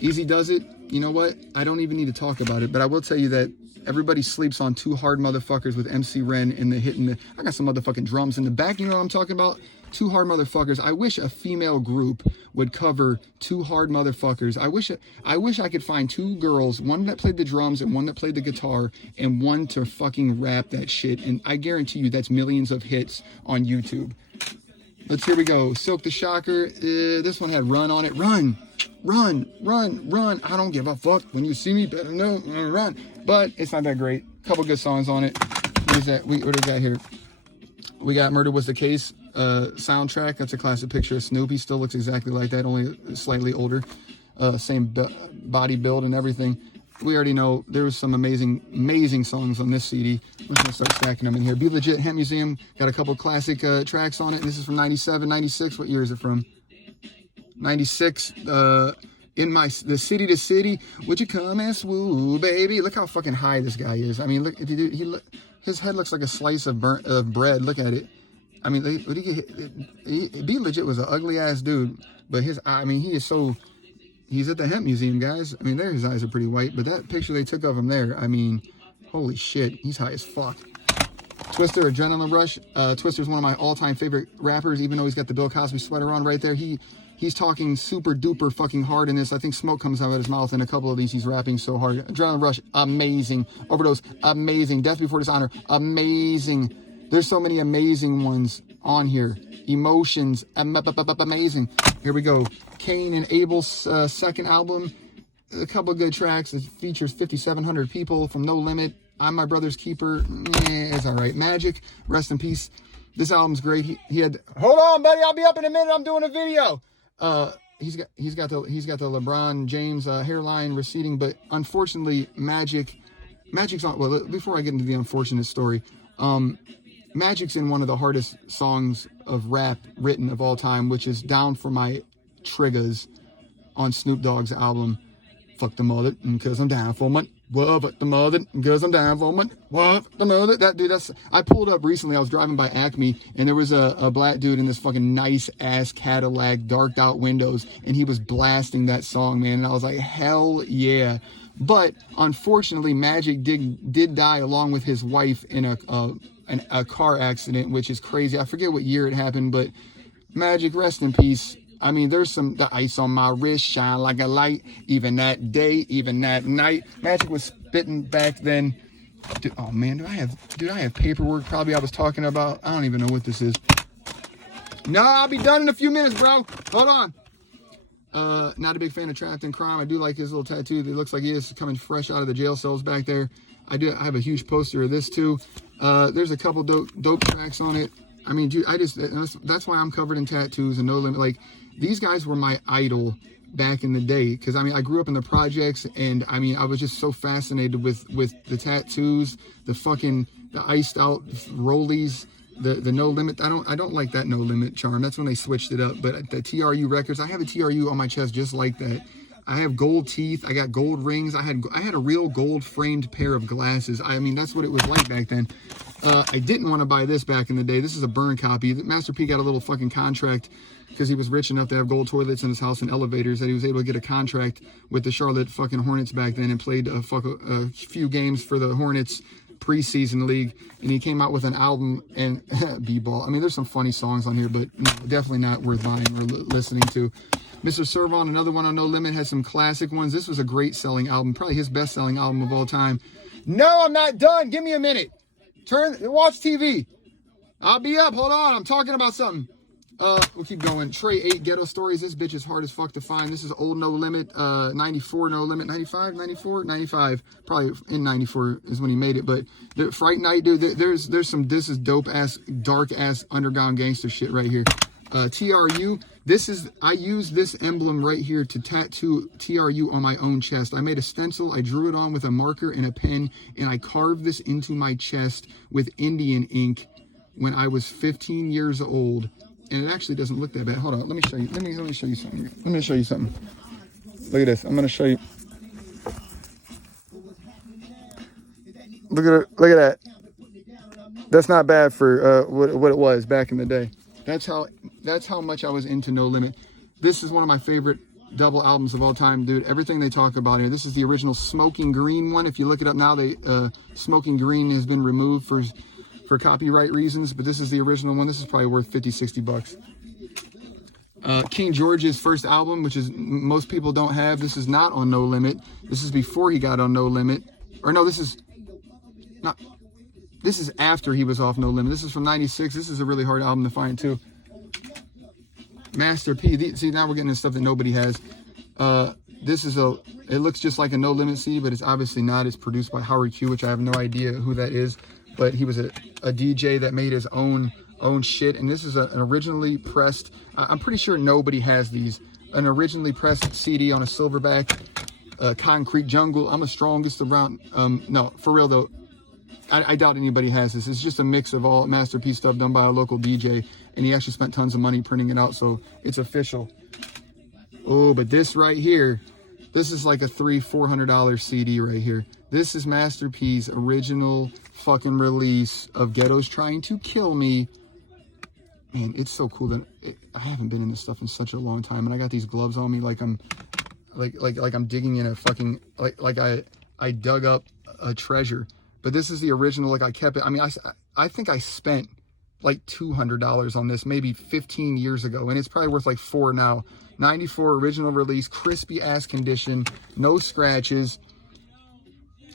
Easy does it. You know what? I don't even need to talk about it, but I will tell you that everybody sleeps on Two Hard Motherfuckers with MC Ren and the hitting the. I got some motherfucking drums in the back. You know what I'm talking about? Two Hard Motherfuckers. I wish a female group would cover Two Hard Motherfuckers. I wish I could find two girls, one that played the drums and one that played the guitar, and one to fucking rap that shit. And I guarantee you that's millions of hits on YouTube. Here we go. Silk the Shocker. This one had Run on it. Run. Run, run, run. I don't give a fuck. When you see me, better know, run. But it's not that great. Couple good songs on it. What is that? What do we got here? We got Murder Was the Case soundtrack. That's a classic picture of Snoop. He still looks exactly like that, only slightly older. Same body build and everything. We already know there was some amazing songs on this CD. We're just gonna start stacking them in here. Be Legit, Hemp Museum. Got a couple classic tracks on it. This is from 97, 96. What year is it from? 96, in the city to city, would you come and swoop, baby? Look how fucking high this guy is. I mean, look, dude, his head looks like a slice of bread. Look at it. I mean, Be Legit was an ugly ass dude, but he is so. He's at the Hemp Museum, guys. I mean, there his eyes are pretty white, but that picture they took of him there, I mean, holy shit, he's high as fuck. Twister, Adrenaline Rush. Twister's one of my all-time favorite rappers, even though he's got the Bill Cosby sweater on right there. He's talking super duper fucking hard in this. I think smoke comes out of his mouth in a couple of these. He's rapping so hard. Adrenaline Rush, amazing. Overdose, amazing. Death Before Dishonor, amazing. There's so many amazing ones on here. Emotions, amazing. Here we go. Cain and Abel's second album. A couple of good tracks. It features 5,700 people from No Limit. I'm My Brother's Keeper. It's all right. Magic, rest in peace. This album's great. He had. Hold on, buddy. I'll be up in a minute. I'm doing a video. He's got the LeBron James hairline receding, but unfortunately, Magic's on. Well, before I get into the unfortunate story, Magic's in one of the hardest songs of rap written of all time, which is Down for My Triggers on Snoop Dogg's album. Fuck the mother, cause I'm down for money. Well, fuck the mother, cause I'm down for money. Well, fuck the mother. That dude, I pulled up recently. I was driving by Acme, and there was a black dude in this fucking nice ass Cadillac, darked out windows, and he was blasting that song, man. And I was like, hell yeah. But unfortunately, Magic did die along with his wife in a car accident, which is crazy. I forget what year it happened, but Magic, rest in peace. I mean, there's the ice on my wrist shine like a light, even that day, even that night. Magic was spitting back then. Dude, oh man, I have paperwork probably I was talking about. I don't even know what this is. No, I'll be done in a few minutes, bro. Hold on. Not a big fan of Trapped in Crime. I do like his little tattoo. It looks like he is coming fresh out of the jail cells back there. I have a huge poster of this too. There's a couple dope tracks on it. I mean, dude, that's why I'm covered in tattoos and No Limit. Like, these guys were my idol back in the day, because I mean, I grew up in the projects, and I mean, I was just so fascinated with the tattoos, the iced out rollies, the No Limit. I don't like that No Limit charm. That's when they switched it up. But the TRU records, I have a TRU on my chest just like that. I have gold teeth. I got gold rings. I had a real gold framed pair of glasses. I mean, that's what it was like back then. I didn't want to buy this back in the day. This is a burn copy. Master P got a little fucking contract because he was rich enough to have gold toilets in his house and elevators, that he was able to get a contract with the Charlotte fucking Hornets back then and played a few games for the Hornets preseason league. And he came out with an album and B-ball. I mean, there's some funny songs on here, but no, definitely not worth buying or listening to. Mr. Servon, another one on No Limit, has some classic ones. This was a great selling album, probably his best selling album of all time. No, I'm not done. Give me a minute. Watch TV. I'll be up. Hold on. I'm talking about something. We'll keep going. Trey 8 Ghetto Stories. This bitch is hard as fuck to find. This is old No Limit, 94 No Limit, 95, 94, 95. Probably in 94 is when he made it. But Fright Night, dude, there's some, this is dope ass, dark ass underground gangster shit right here. TRU. I use this emblem right here to tattoo TRU on my own chest. I made a stencil, I drew it on with a marker and a pen, and I carved this into my chest with Indian ink when I was 15 years old. And it actually doesn't look that bad. Hold on, let me show you. Let me show you something here. Let me show you something. Look at this. I'm gonna show you. Look at that. That's not bad for what it was back in the day. That's how much I was into No Limit. This is one of my favorite double albums of all time, dude. Everything they talk about here. This is the original Smoking Green one. If you look it up now, they Smoking Green has been removed for copyright reasons, but this is the original one. This is probably worth 50, 60 bucks. King George's first album, which is most people don't have. This is not on No Limit. This is before he got on No Limit. Or no, this is not. This is after he was off No Limit. This is from '96. This is a really hard album to find too. Master P. See, now we're getting into stuff that nobody has. This is it looks just like a No Limit CD, but it's obviously not. It's produced by Howard Q, which I have no idea who that is. But he was a DJ that made his own shit. And this is an originally pressed, I'm pretty sure nobody has these. An originally pressed CD on a silverback, Concrete Jungle. I'm the strongest around. No, for real though. I doubt anybody has this. It's just a mix of all Masterpiece stuff done by a local DJ, and he actually spent tons of money printing it out, so it's official. Oh, but this right here, this is like a $300-400 CD right here. This is Master P's original fucking release of Ghetto's Trying to Kill Me. Man, it's so cool that I haven't been in this stuff in such a long time, and I got these gloves on me like I'm like I'm digging in a fucking like I dug up a treasure. But this is the original. Like I kept it. I mean, I think I spent like $200 on this maybe 15 years ago, and it's probably worth like $4 now. 94 original release, crispy ass condition, no scratches.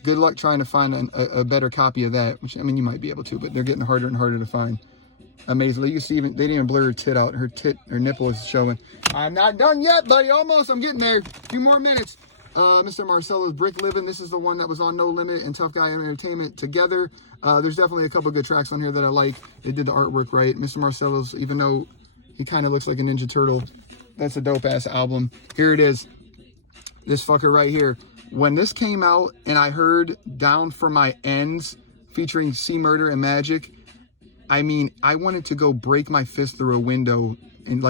Good luck trying to find a better copy of that, which I mean you might be able to, but they're getting harder and harder to find. Amazing. You can see even they didn't even blur her tit out. Her nipple is showing. I'm not done yet, buddy. Almost. I'm getting there. A few more minutes. Mr. Marcello's Brick Livin'. This is the one that was on No Limit and Tough Guy Entertainment together. There's definitely a couple good tracks on here that I like. They did the artwork right. Mr. Marcello's, even though he kind of looks like a Ninja Turtle, that's a dope ass album. Here it is. This fucker right here. When this came out and I heard Down for My Ends featuring C Murder and Magic, I mean, I wanted to go break my fist through a window and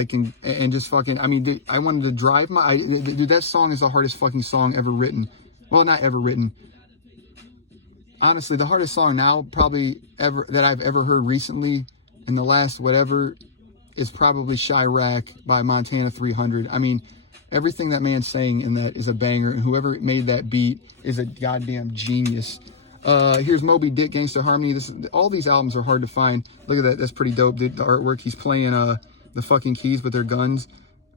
just fucking, I mean, I wanted to drive dude, that song is the hardest fucking song ever written. Well, not ever written. Honestly, the hardest song now probably ever that I've ever heard recently in the last whatever is probably Chirac by Montana 300. I mean, everything that man's saying in that is a banger, and whoever made that beat is a goddamn genius. Here's Moby Dick, Gangsta Harmony. All these albums are hard to find. Look at that. That's pretty dope, dude. The artwork. He's playing the fucking keys with their guns.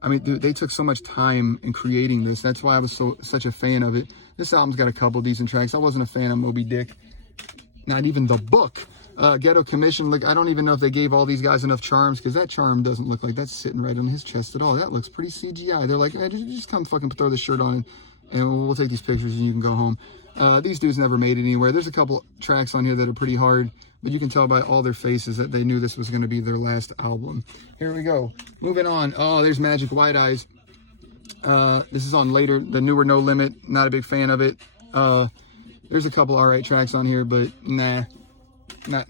I mean, dude, they took so much time in creating this. That's why I was such a fan of it. This album's got a couple decent tracks. I wasn't a fan of Moby Dick. Not even the book. Ghetto Commission. Look, I don't even know if they gave all these guys enough charms, because that charm doesn't look like that's sitting right on his chest at all. That looks pretty CGI. They're like, hey, just come fucking throw the shirt on and we'll take these pictures and you can go home. These dudes never made it anywhere. There's a couple tracks on here that are pretty hard, but you can tell by all their faces that they knew this was going to be their last album. Here we go. Moving on. Oh, there's Magic White Eyes. This is on later, the newer No Limit. Not a big fan of it. There's a couple alright tracks on here, but nah. Not.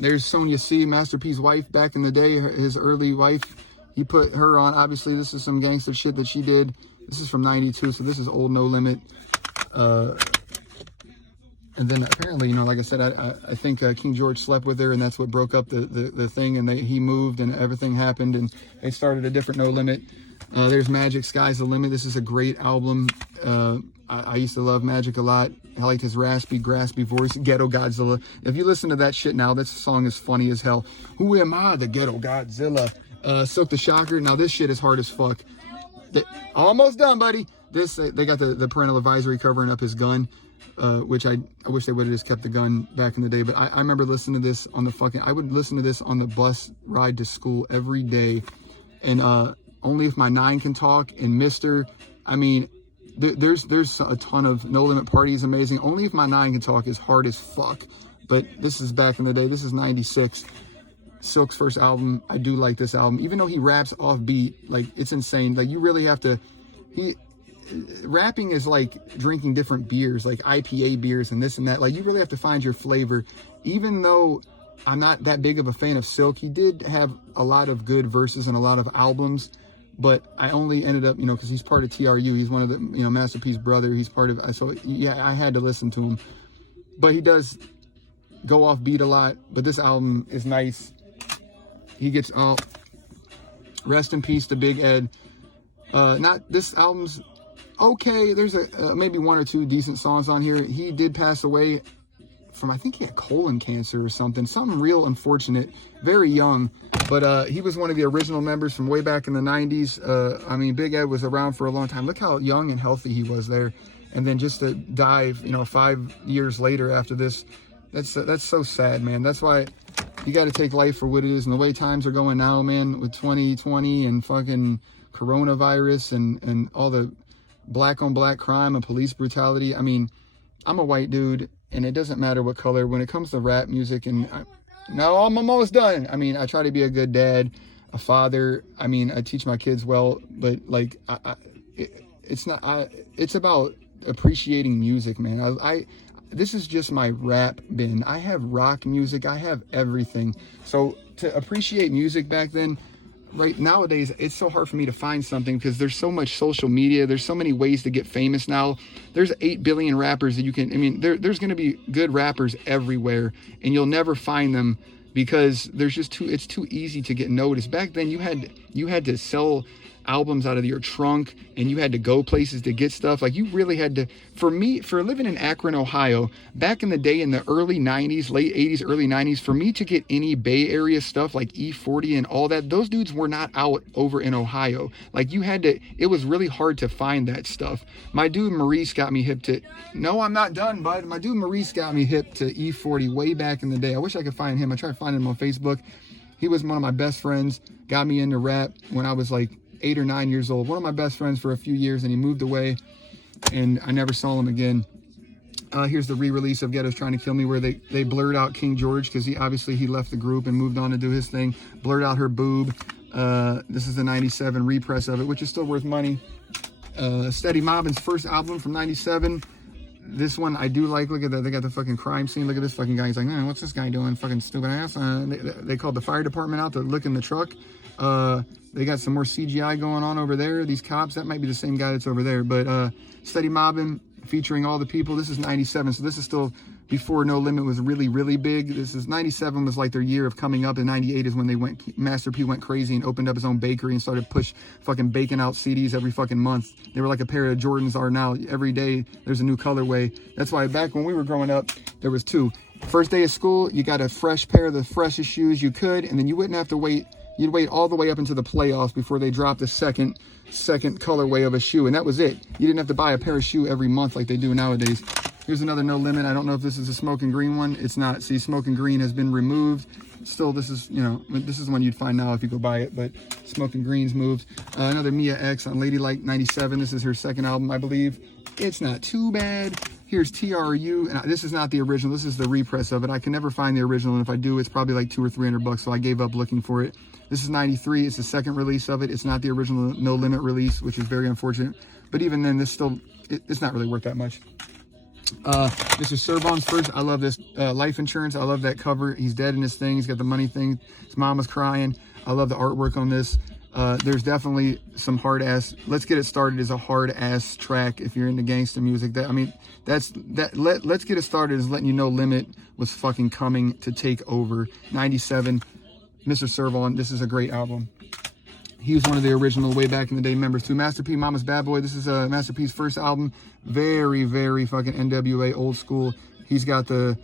There's Sonia C, Master P's wife back in the day, his early wife. He put her on. Obviously, this is some gangster shit that she did. This is from '92, so this is old No Limit. And then apparently, you know, like I said, I think King George slept with her, and that's what broke up the thing, and he moved, and everything happened, and they started a different No Limit. There's Magic, Sky's the Limit. This is a great album. I used to love Magic a lot. I liked his raspy, graspy voice. Ghetto Godzilla. If you listen to that shit now, this song is funny as hell. Who am I? The Ghetto Godzilla. Silk the Shocker. Now this shit is hard as fuck. Almost done, buddy. This they got the parental advisory covering up his gun, which I wish they would have just kept the gun back in the day. But I remember listening to this on I would listen to this on the bus ride to school every day. And Only If My Nine Can Talk and Mr. I mean, there's a ton of No Limit Party is amazing. Only If My Nine Can Talk is hard as fuck. But this is back in the day. This is '96. Silk's first album. I do like this album, even though he raps off beat. Like, it's insane. Like, you really have to. Rapping is like drinking different beers, like IPA beers and this and that. Like, you really have to find your flavor. Even though I'm not that big of a fan of Silk, he did have a lot of good verses and a lot of albums. But I only ended up, because he's part of TRU. He's one of the, Master P's brother. He's part of, so yeah, I had to listen to him. But he does go off beat a lot. But this album is nice. He gets, rest in peace to Big Ed. Not this album's okay. There's maybe one or two decent songs on here. He did pass away from, I think he had colon cancer or something real unfortunate, very young. But he was one of the original members from way back in the 90s. I mean, Big Ed was around for a long time. Look how young and healthy he was there. And then just to die, 5 years later after this, that's so sad, man. That's why you got to take life for what it is. And the way times are going now, man, with 2020 and fucking coronavirus and all the black on black crime and police brutality. I mean, I'm a white dude, and it doesn't matter what color. When it comes to rap music, I'm almost done. I mean, I try to be a good dad, a father. I mean, I teach my kids well, but like, it's about appreciating music, man. This is just my rap bin. I have rock music. I have everything. So to appreciate music back then, right nowadays, it's so hard for me to find something because there's so much social media. There's so many ways to get famous now. There's 8 billion rappers that you can, I mean, there's going to be good rappers everywhere, and you'll never find them because it's too easy to get noticed. Back then, you had to sell albums out of your trunk, and you had to go places to get stuff. Like, you really had to, for living in Akron, Ohio, back in the day in the early 90s, late 80s, early 90s, for me to get any Bay Area stuff like E40 and all that, those dudes were not out over in Ohio. Like, it was really hard to find that stuff. My dude Maurice got me hip to, no, I'm not done, bud. My dude Maurice got me hip to E40 way back in the day. I wish I could find him. I tried to find him on Facebook. He was one of my best friends, got me into rap when I was like 8 or 9 years old. One of my best friends for a few years, and he moved away, and I never saw him again. Here's the re-release of Ghetto's Trying to Kill Me, where they blurred out King George, because he left the group and moved on to do his thing. Blurred out her boob. This is the 97 repress of it, which is still worth money. Steady Mobbin's first album from 97. This one I do like. Look at that. They got the fucking crime scene. Look at this fucking guy. He's like, man, what's this guy doing? Fucking stupid ass. They called the fire department out to look in the truck. They got some more CGI going on over there. These cops, that might be the same guy that's over there. But Steady Mobbin, featuring all the people. This is 97, so this is still before No Limit was really, really big. 97 was like their year of coming up, and 98 is when Master P went crazy and opened up his own bakery and started fucking baking out CDs every fucking month. They were like a pair of Jordans are now. Every day there's a new colorway. That's why back when we were growing up, there was 2. First day of school, you got a fresh pair of the freshest shoes you could, and then you wouldn't have to wait. You'd wait all the way up into the playoffs before they dropped the second colorway of a shoe, and that was it. You didn't have to buy a pair of shoe every month like they do nowadays. Here's another No Limit. I don't know if this is a Smoking Green one. It's not. See, Smoking Green has been removed. Still, this is one you'd find now if you go buy it, but Smoking Green's moved. Another Mia X on Ladylike 97. This is her second album, I believe. It's not too bad. Here's TRU, and this is not the original. This is the repress of it. I can never find the original, and if I do, it's probably like $200 or $300, so I gave up looking for it. This is 93. It's the second release of it. It's not the original No Limit release, which is very unfortunate. But even then, it's not really worth that much. Mr. Servon's first. I love this life insurance. I love that cover. He's dead in his thing. He's got the money thing. His mom was crying. I love the artwork on this. There's definitely some hard ass. Let's Get It Started is a hard ass track if you're into gangsta music. Let's Get It Started is letting you know Limit was fucking coming to take over. 97. Mr. Servon, this is a great album. He was one of the original way back in the day members too. Master P, Mama's Bad Boy. This is Master P's first album. Very, very fucking NWA old school. He's got the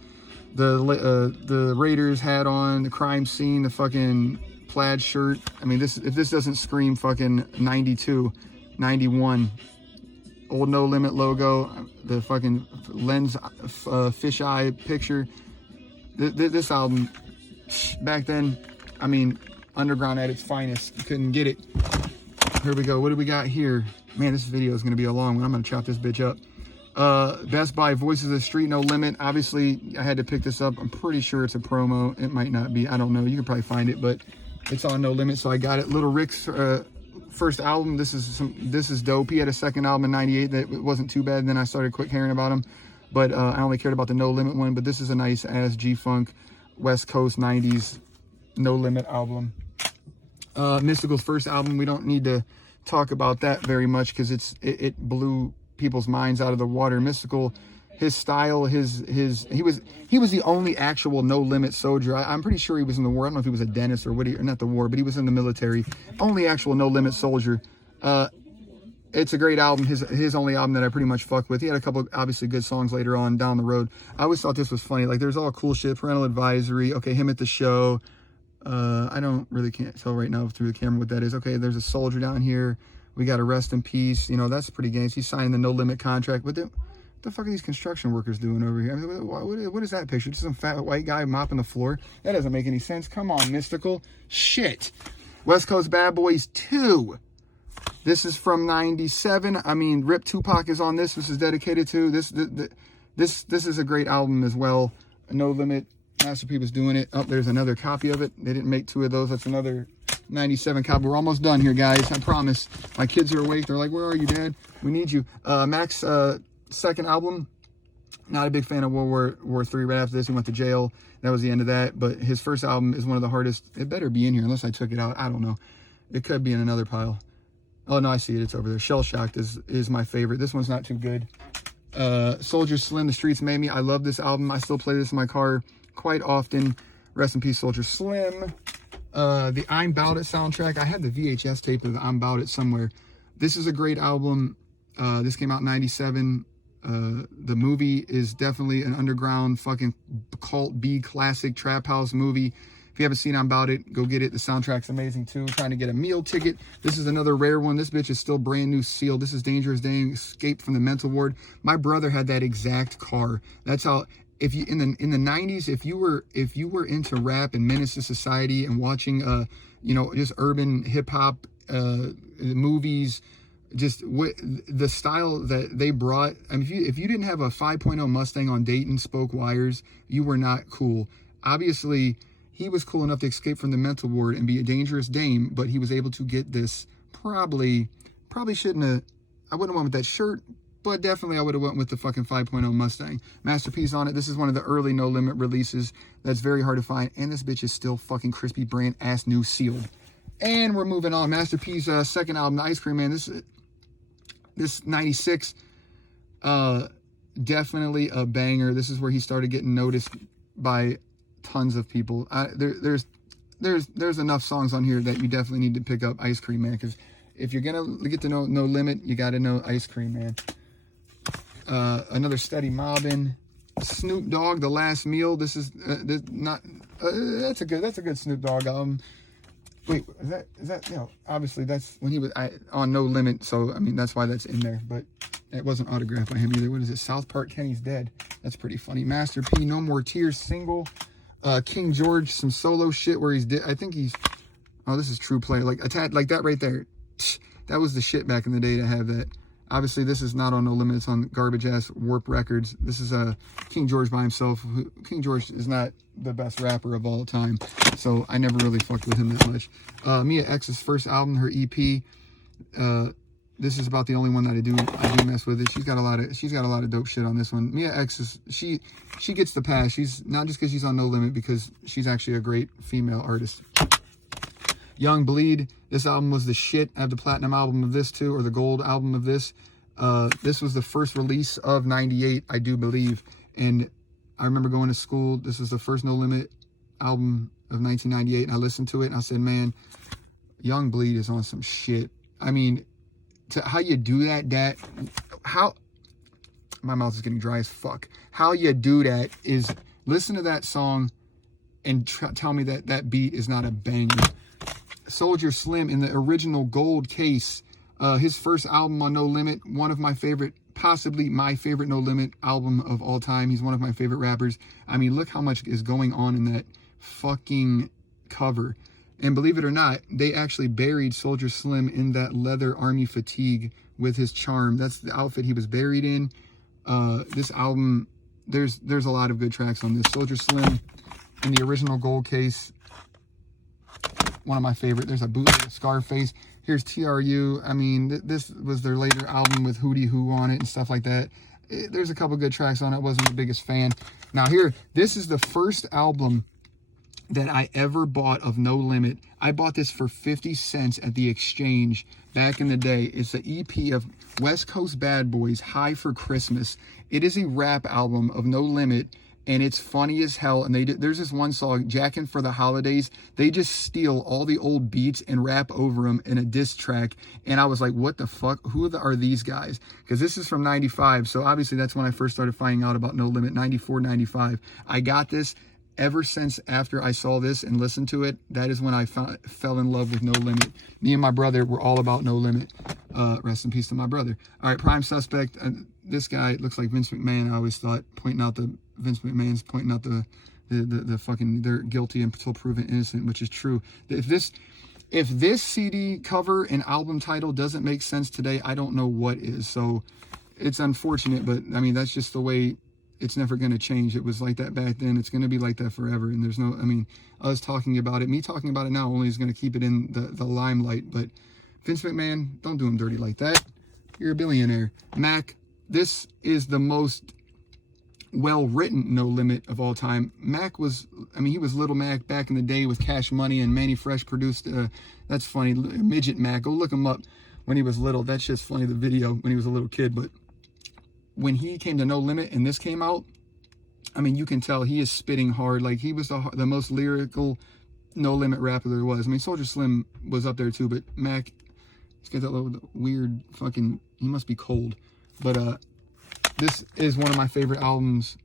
Raiders hat on, the crime scene, the fucking plaid shirt. I mean, if this doesn't scream fucking 92, 91. Old No Limit logo, the fucking lens fisheye picture. This album, back then, I mean, underground at its finest. You couldn't get it. Here we go. What do we got here? Man, this video is going to be a long one. I'm going to chop this bitch up. Best Buy, Voices of the Street, No Limit. Obviously, I had to pick this up. I'm pretty sure it's a promo. It might not be. I don't know. You can probably find it, but it's on No Limit, so I got it. Little Rick's first album. This is dope. He had a second album in 98 that wasn't too bad. Then I started quick hearing about him, but I only cared about the No Limit one. But this is a nice ass G-Funk West Coast 90s No Limit album. Mystikal's first album, we don't need to talk about that very much because it blew people's minds out of the water. Mystical, his style, he was the only actual No Limit soldier. I'm pretty sure he was in the war. I don't know if he was a dentist or not the war, but he was in the military. Only actual No Limit soldier. it's a great album. His only album that I pretty much fuck with. He had a couple obviously good songs later on down the road. I always thought this was funny. Like there's all cool shit. Parental Advisory. Okay, him at the show. I don't really can't tell right now through the camera what that is. Okay, there's a soldier down here. We got a Rest in Peace. You know, that's pretty gangsta. He's signing the No Limit contract. But what the fuck are these construction workers doing over here? I mean, what is that picture? Just some fat white guy mopping the floor? That doesn't make any sense. Come on, Mystical. Shit. West Coast Bad Boys 2. This is from 97. I mean, Rip Tupac is on this. This is dedicated to this is a great album as well. No Limit. Master P was doing it. Oh, there's another copy of it. They didn't make 2 of those. That's another 97 copy. We're almost done here, guys. I promise. My kids are awake. They're like, where are you, Dad? We need you. Mac's second album. Not a big fan of World War III. Right after this, he went to jail. That was the end of that. But his first album is one of the hardest. It better be in here unless I took it out. I don't know. It could be in another pile. Oh, no, I see it. It's over there. Shell Shocked is my favorite. This one's not too good. Soldier Slim, The Streets Made Me. I love this album. I still play this in my car quite often. Rest in peace, Soldier Slim. The I'm Bout It soundtrack. I had the VHS tape of the I'm Bout It somewhere. This is a great album. This came out in 97. The movie is definitely an underground fucking cult B classic trap house movie. If you haven't seen I'm Bout It, go get it. The soundtrack's amazing too. Trying to get a meal ticket. This is another rare one. This bitch is still brand new sealed. This is Dangerous Dame, Escape from the Mental Ward. My brother had that exact car. That's how. If you in the 90s, if you were into rap and Menace to Society and watching you know, just urban hip hop movies, just the style that they brought. I mean, if you didn't have a 5.0 Mustang on Dayton spoke wires, you were not cool. Obviously, he was cool enough to escape from the mental ward and be a Dangerous Dame, but he was able to get this. Probably shouldn't have. I wouldn't have went with that shirt. But definitely I would have went with the fucking 5.0 Mustang. Masterpiece on it. This is one of the early No Limit releases that's very hard to find. And this bitch is still fucking crispy brand ass new sealed. And we're moving on. Masterpiece second album, The Ice Cream Man. This 96, definitely a banger. This is where he started getting noticed by tons of people. There's enough songs on here that you definitely need to pick up Ice Cream Man. Because if you're going to get to know No Limit, you got to know Ice Cream Man. Another Steady Mobbin'. Snoop Dogg, The Last Meal. This is that's a good Snoop Dogg album. Wait, is that you know, obviously that's when he was on No Limit, so I mean that's why that's in there, but it wasn't autographed by him either. What is it? South Park Kenny's Dead. That's pretty funny. Master P, No More Tears single. King George, some solo shit where I think he's, oh, this is True Play, like like that right there. That was the shit back in the day to have that. Obviously, this is not on No Limit. It's on garbage-ass Warp Records. This is King George by himself. King George is not the best rapper of all time, so I never really fucked with him that much. Mia X's first album, her EP. This is about the only one that I do mess with it. She's got a lot of dope shit on this one. Mia X is she gets the pass. She's not just because she's on No Limit, because she's actually a great female artist. Young Bleed, this album was the shit. I have the platinum album of this too, or the gold album of this. This was the first release of 98, I do believe. And I remember going to school. This was the first No Limit album of 1998. And I listened to it and I said, man, Young Bleed is on some shit. I mean, how you do that, how, my mouth is getting dry as fuck. How you do that is listen to that song and tell me that beat is not a banger. Soldier Slim in the original gold case, his first album on No Limit, one of my favorite, possibly my favorite No Limit album of all time. He's one of my favorite rappers. I mean, look how much is going on in that fucking cover. And believe it or not, they actually buried Soldier Slim in that leather army fatigue with his charm. That's the outfit he was buried in. This album, there's a lot of good tracks on this. Soldier Slim in the original gold case, one of my favorite. There's a bootleg of Scarface. Here's TRU. I mean, this was their later album with Hootie Who on it and stuff like that. There's a couple good tracks on it. I wasn't the biggest fan. Now here, this is the first album that I ever bought of No Limit. I bought this for 50 cents at the Exchange back in the day. It's an EP of West Coast Bad Boys, High for Christmas. It is a rap album of No Limit, and it's funny as hell. And there's this one song, Jackin' for the Holidays. They just steal all the old beats and rap over them in a diss track. And I was like, what the fuck? Who are these guys? Because this is from 95. So obviously that's when I first started finding out about No Limit, 94, 95. I got this. Ever since after I saw this and listened to it, that is when I fell in love with No Limit. Me and my brother were all about No Limit. Rest in peace to my brother. All right, Prime Suspect. This guy looks like Vince McMahon. I always thought, pointing out the Vince McMahon's pointing out the fucking, they're guilty until proven innocent, which is true. If this CD cover and album title doesn't make sense today, I don't know what is. So it's unfortunate, but I mean, that's just the way. It's never going to change. It was like that back then. It's going to be like that forever. And there's no, I mean, us talking about it, me talking about it now only is going to keep it in the limelight. But Vince McMahon, don't do him dirty like that. You're a billionaire. Mac, this is the most well-written No Limit of all time. Mac was, I mean, he was Little Mac back in the day with Cash Money, and Manny Fresh produced, that's funny, Midget Mac. Go look him up when he was little. That shit's funny, the video when he was a little kid. But when he came to No Limit and this came out, I mean, you can tell he is spitting hard. Like, he was the most lyrical No Limit rapper there was. I mean, Soulja Slim was up there too, but Mac, he's got that little weird fucking, he must be cold. But this is one of my favorite albums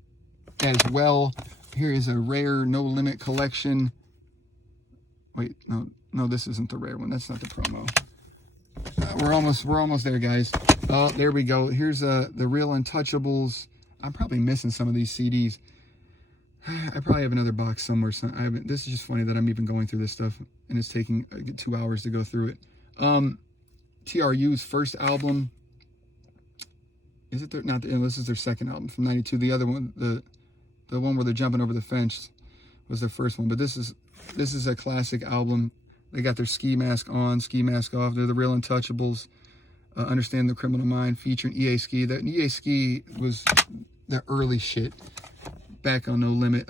as well. Here is a rare No Limit collection. Wait, no, this isn't the rare one. That's not the promo. We're almost there, guys. Oh, there we go. Here's the Real Untouchables. I'm probably missing some of these CDs. I probably have another box somewhere. So this is just funny that I'm even going through this stuff, and it's taking 2 hours to go through it. TRU's first album. Is it their, not the, this is their second album from 92. The other one, the one where they're jumping over the fence, was their first one. But this is a classic album. They got their ski mask on, ski mask off. They're the Real Untouchables. Understand the Criminal Mind, featuring EA Ski. That EA Ski was the early shit back on No Limit.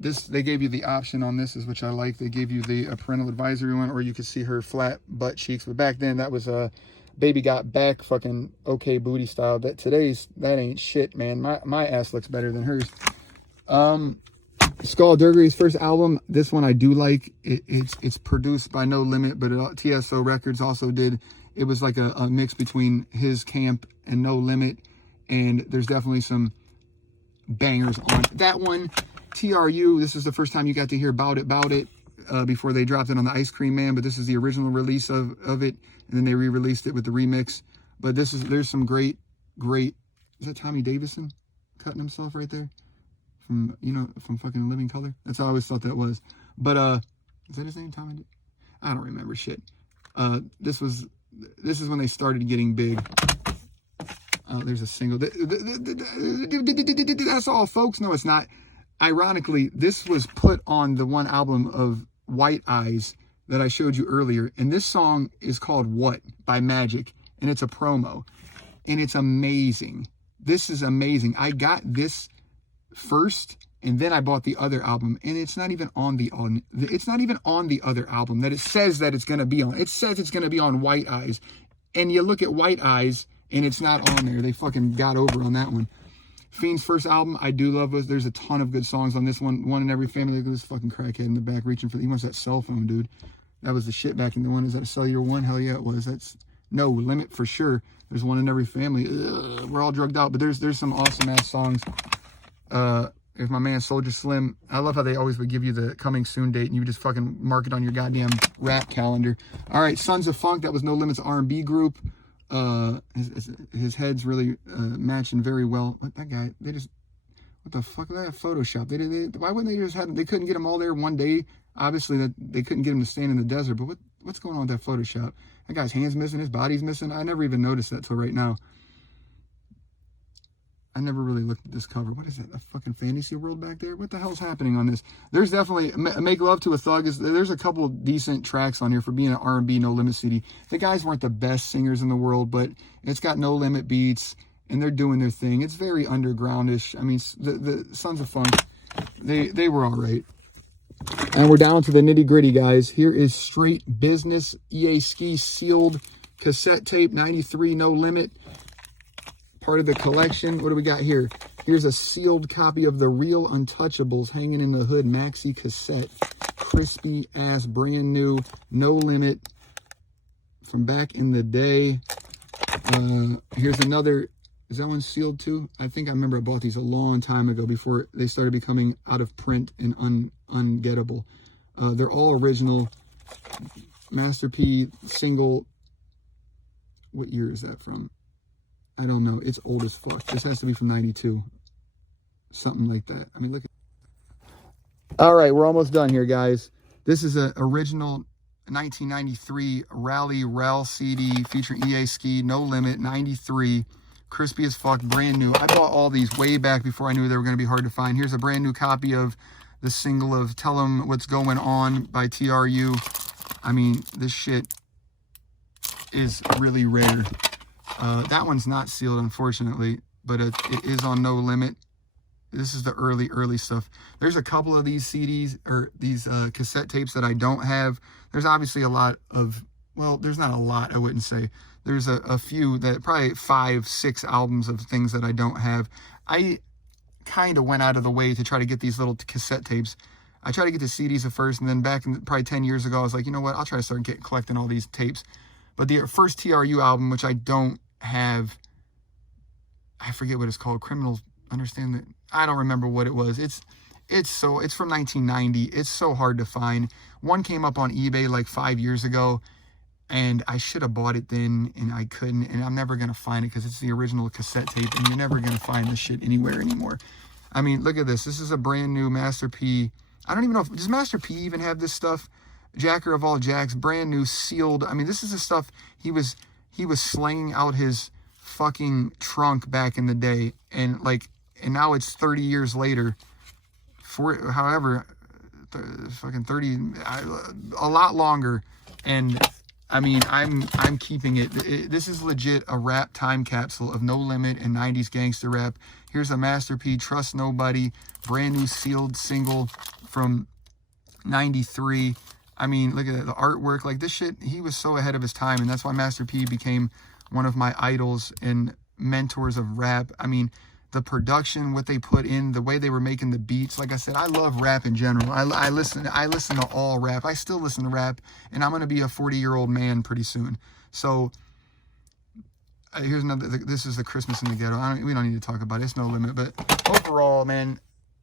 They gave you the option on this, which I like. They gave you the parental advisory one, or you could see her flat butt cheeks. But back then, that was Baby Got Back, fucking okay booty style. That ain't shit, man. My ass looks better than hers. Skullduggery's first album, this one I do like. It's produced by No Limit, but TSO Records also did. It was like a mix between his camp and No Limit, and there's definitely some bangers on that one. TRU, this is the first time you got to hear Bout It, before they dropped it on the Ice Cream Man, but this is the original release of it, and then they re-released it with the remix. But there's some great, is that Tommy Davidson cutting himself right there? From fucking Living Color? That's how I always thought that was. But, is that his name, Tommy? I don't remember shit. This is when they started getting big. There's a single. That's all, folks. No, it's not. Ironically, this was put on the one album of White Eyes that I showed you earlier. And this song is called What by Magic. And it's a promo. And it's amazing. This is amazing. I got this first, and then I bought the other album, and it's not even on the other album that it says that it's going to be on. It says it's going to be on White Eyes, and you look at White Eyes and it's not on there. They fucking got over on that one. Fiend's first album, I do love this. There's a ton of good songs on this one. One in Every Family. Look at this fucking crackhead in the back reaching for, he wants that cell phone, dude. That was the shit back in the one. Is that a cellular one? Hell yeah, it was. That's No Limit for sure. There's One in Every Family. Ugh, we're all drugged out, but there's some awesome ass songs. If my man Soulja Slim, I love how they always would give you the coming soon date, and you would just fucking mark it on your goddamn rap calendar. All right, Sons of Funk, that was No Limit's R&B group. His head's really matching very well. But that guy, what the fuck? They had Photoshop. Why wouldn't they just have? They couldn't get him all there one day. Obviously, that they couldn't get him to stand in the desert. But what's going on with that Photoshop? That guy's hands missing, his body's missing. I never even noticed that till right now. I never really looked at this cover. What is that? A fucking fantasy world back there? What the hell's happening on this? There's definitely Make Love to a Thug. There's a couple decent tracks on here for being an R&B No Limit CD. The guys weren't the best singers in the world, but it's got No Limit beats, and they're doing their thing. It's very undergroundish. I mean, the Sons of Funk, they were all right. And we're down to the nitty gritty, guys. Here is Straight Business EA Ski sealed cassette tape, 93 No Limit. Part of the collection. What do we got here? Here's a sealed copy of The Real Untouchables hanging in the hood maxi cassette. Crispy ass, brand new, No Limit from back in the day. Here's another. Is that one sealed too? I think I remember I bought these a long time ago before they started becoming out of print and ungettable. They're all original. Master P single. What year is that from? I don't know. It's old as fuck. This has to be from 92. Something like that. I mean, look at. All right, we're almost done here, guys. This is an original 1993 Rally Rel CD featuring EA Ski, No Limit, 93. Crispy as fuck, brand new. I bought all these way back before I knew they were going to be hard to find. Here's a brand new copy of the single of Tell 'Em What's Going On by TRU. I mean, this shit is really rare. That one's not sealed, unfortunately, but it is on No Limit. This is the early stuff. There's a couple of these CDs or these cassette tapes that I don't have. There's obviously a lot of, well, there's not a lot, I wouldn't say. There's a few, that probably 5, 6 albums of things that I don't have. I kind of went out of the way to try to get these little cassette tapes. I tried to get the CDs at first, and then back in probably 10 years ago, I was like, you know what, I'll try to start collecting all these tapes. But the first TRU album, which I don't have, I forget what it's called, Criminals Understand That, I don't remember what it was. It's from 1990. It's so hard to find. One came up on eBay like 5 years ago, and I should have bought it then, and I couldn't, and I'm never going to find it because it's the original cassette tape, and you're never going to find this shit anywhere anymore. I mean, look at this. This is a brand new Master P. I don't even know does Master P even have this stuff? Jacker of all jacks, brand new, sealed. I mean, this is the stuff he was slanging out his fucking trunk back in the day, and now it's 30 years later, fucking 30, a lot longer, and I mean, I'm keeping it. This is legit a rap time capsule of No Limit and 90s gangster rap. Here's a Master P, Trust Nobody, brand new sealed single from 93. I mean, look at the artwork. Like, this shit, he was so ahead of his time, and that's why Master P became one of my idols and mentors of rap. I mean, the production, what they put in, the way they were making the beats. Like I said, I love rap in general. I listen to all rap. I still listen to rap, and I'm going to be a 40-year-old man pretty soon. So here's another. This is the Christmas in the Ghetto. We don't need to talk about it. It's No Limit. But overall, man,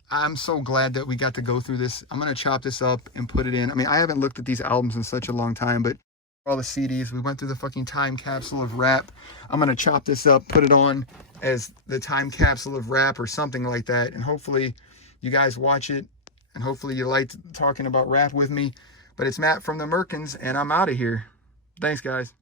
I'm so glad that we got to go through this. I'm going to chop this up and put it in. I mean, I haven't looked at these albums in such a long time, but all the CDs, we went through the fucking time capsule of rap. I'm going to chop this up, put it on as the time capsule of rap or something like that. And hopefully you guys watch it, and hopefully you like talking about rap with me. But it's Matt from the Merkins, and I'm out of here. Thanks, guys.